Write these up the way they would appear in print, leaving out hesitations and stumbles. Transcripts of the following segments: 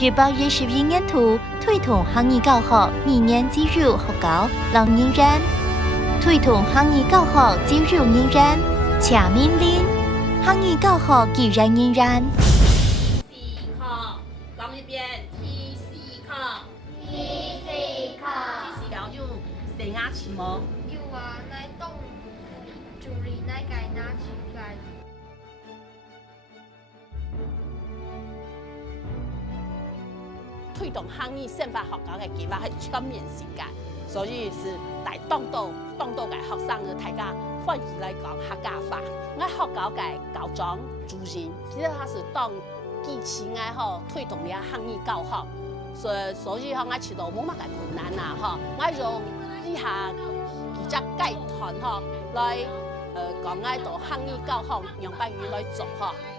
于8月11年度推動客語教學2年資料學校老年人，推動客語教學資料年人，下命令客語教學既然年人。4課，講一遍。第4課。第4課。第4課有誰牙齒嗎？有啊，那動物處理那個拿出來。推動客語生化學校嘅計劃係全面性嘅，所以是大當到嘅學生嘅大家歡喜來講客家話。我學校嘅校長主任，其實他是當機器愛好推動了客語教學，所以我知道冇乜嘅困難啦，我用以下幾隻階段來講我到客語教學用法語來做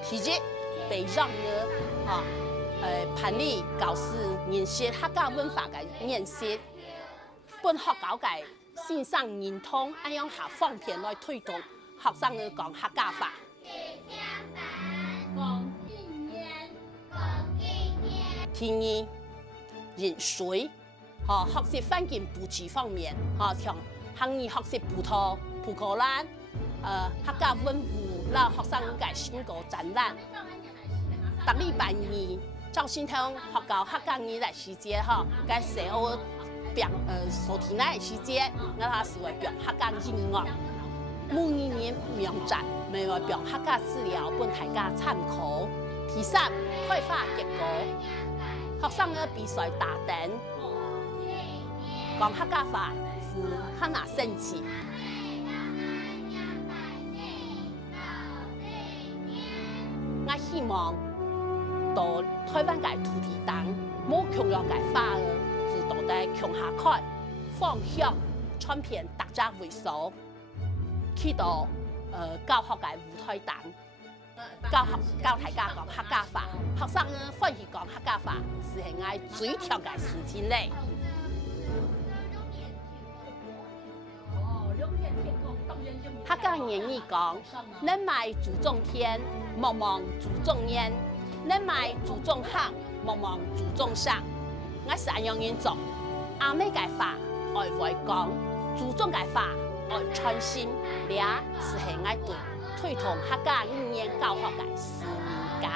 第一，被讓嘅辦理教師認識客家文化嘅認識，本學校嘅線上認同，按樣下方便來推動學生去講客家話。第二，飲水，學習環境保持方面，從客語學習蒲口蘭，客家文物讓學生嘅新歌展覽，特禮拜二。趙先聽學校客家語嘅時節，該寫我收聽嘅時節，我係是會表客家音樂。每年名展，咪會表客家資料，俾大家參考。第三，開花結果，學生嘅比賽打燈，講客家話是很難生氣。我希望。到台灣嘅土地黨冇強樣嘅話是到底強下開方向傳遍大家為首，去到教學嘅舞台黨，教大家講客家話，學生歡喜講客家話，是係我最強嘅事情嚟。客家言語講，人賣注重天，莫忘注重人。人賣注重行，莫忘注重上。我係樣人做，阿妹嘅話愛會講，注重嘅話愛傳承，呢是係我對推動客家語言教學嘅時間。